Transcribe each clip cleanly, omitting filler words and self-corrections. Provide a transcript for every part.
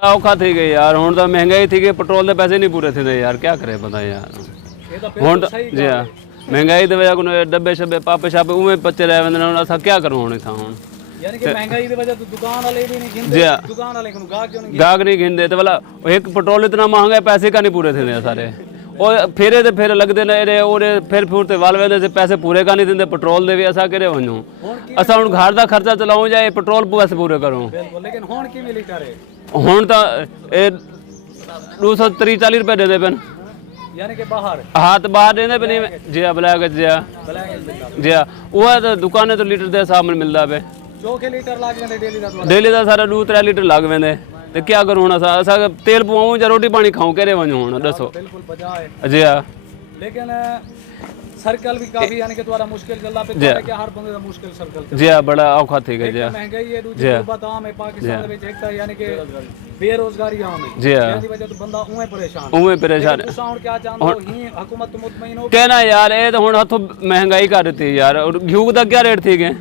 बड़ा औखा थी गई यार हुण तो महंगाई थी गई पेट्रोल के पैसे नहीं पूरे थे यार क्या करे पता यार हुण तो जी हाँ महंगाई की वजह को डब्बे शब्बे पापे शापे उवें बच्चे रह वेंदे ने असां क्या करूं हुण इथां हुण यानी कि महंगाई की वजह तो दुकान वाले भी नहीं गिनते जी हाँ दुकान वाले को गाहक नहीं गिनते तो भला एक पेट्रोल इतना महंगा है पैसे का नहीं पूरे थे सारे और फेरे ते फिर लगते ने एरे ओरे फिर फूर ते वाल वेंदे से पैसे पूरे का नहीं दिंदे पेट्रोल दे भी असां केरे वञूं असां हुण घर दा खर्चा चलाऊं जाए पेट्रोल पैसे पूरे करूं बिल्कुल लेकिन हुण किवें लीटर है हुण तो 230-40 रुपए देंदे पेन यानी कि बाहर हाथ बाहर देंदे पे नहीं जी ब्लैक जी जी वो तो दुकानें तो लीटर के हिसाब में मिलता पे जो के लीटर लाग वेंदे डेली का सारा 2-3 लीटर लग वेंदे तो क्या करूँ हुण असां तेल पवाऊं या रोटी पानी खाऊं केरे वञूं हुण दसो बिल्कुल बजा है जी हाँ लेकिन सर्कल भी काफी यानी कि तुम्हारा मुश्किल चलदा पे तो क्या हर बंदे दा मुश्किल सर्कल जी हाँ बड़ा औखा थी गई जी महंगाई है दूसरी गुरबत आम है पाकिस्तान में एक तो यानी कि बेरोजगारी आम है जी हाँ यानी वजह तो बंदा उवें परेशान उवें परेशान तुसां हुण क्या चाहंदे हो ही हुकूमत तो मुतमईन हो कहना यार ये तो हुण हथों महंगाई कर दी यार और घ्यू का क्या रेट थी गए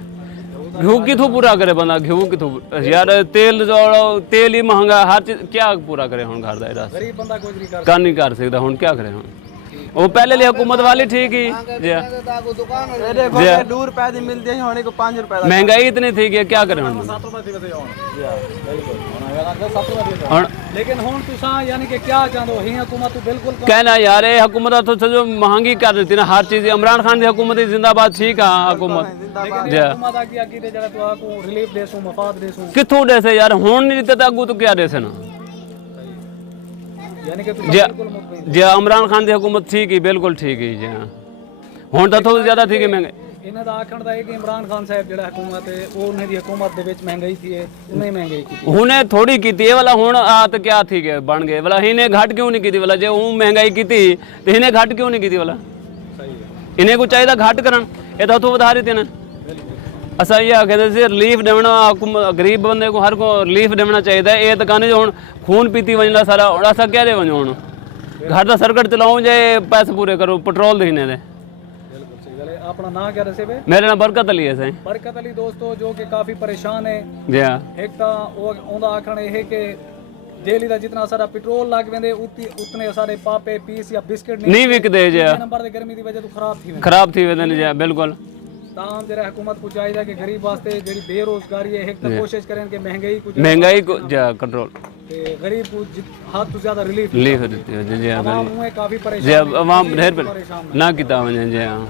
घ्यू किथों पूरा करे बंदा घ्यू किथों यार तेल जोड़ो तेल ही महंगा हर चीज क्या पूरा करे हुण घर दा गरीब बंदा कुछ नहीं कर कर नहीं कर सकता हुण क्या करे हुण वो पहले लिए हुकूमत वाली ठीक ही जी देखो 2 रुपए दी मिलती है होने को 5 रुपए महंगाई इतनी थी कि क्या करे हुण हुण लेकिन हुण तुसां यानी कि क्या चाहंदे हो ही हुकूमत तो बिल्कुल कहना यार ये हुकूमत तो सजो महंगी कर देती ना हर चीज इमरान खान की हुकूमत जिंदाबाद ठीक है हुकूमत लेकिन जी हुकूमत आगे आगे दे जरा तो आपको रिलीफ देसो मफाद देसो किथों देसे यार हुण नहीं देते अगू तो क्या देसे ना यानी कि तुम जी बिल्कुल मुतमईन जी इमरान खान की हुकूमत ठीक ही बिल्कुल ठीक ही जी हाँ हुण तो थोड़ी ज्यादा थी कि महंगाई ਇਹਨਾਂ ਦਾ ਆਖਣ ਦਾ ਇਹ ਕਿ ਇਮਰਾਨ ਖਾਨ ਸਾਹਿਬ ਜਿਹੜਾ ਹਕੂਮਤ ਹੈ ਉਹ ਉਹਨਾਂ ਦੀ ਹਕੂਮਤ ਦੇ ਵਿੱਚ ਮਹਿੰਗਾਈ ਸੀ ਉਹਨੇ ਮਹਿੰਗਾਈ ਕੀਤੀ हुने थोड़ी की ये वाला हुण आ तो क्या थी के बन गए वाला इन्हें घट क्यों नहीं की वाला जो महंगाई की तो इन्हें घट क्यों नहीं की वाला ਸਹੀ ਹੈ इन्हें को चाहिए घट करन ये तो हथों वधा रही थी ना असा ये कहते थे रिलीफ देना गरीब बंदे को हर को रिलीफ देना चाहिए ये तो कहने जो हुण खून पीती वजना सारा असा क्या रे वञो हुण घर का सर्किट चलाऊं जाए पैसे पूरे करो पेट्रोल देने दे बिल्कुल सही गल है अपना नाम क्या रसे बे मेरा नाम बरकत अली है सही बरकत अली दोस्तों जो कि काफी परेशान है जी हाँ एक तो ਉਹਦਾ ਆਖਣ ਇਹ ਕਿ डेली ਦਾ जितना सारा पेट्रोल लग वेंदे उतने सारे पापे पीस या बिस्किट नहीं विकदे जी नंबर दे गर्मी दी वजह तो खराब थी वेंदे जी बिल्कुल ताम जरा हुकूमत को चाहिए कि गरीब वास्ते जेडी बेरोजगारी है एक तो कोशिश करें कि महंगाई को जी कंट्रोल ते गरीब को हद तो ज्यादा रिलीफ देती है जी आवाम काफी जी परेशान आवाम ढेर ना किता वने जी हाँ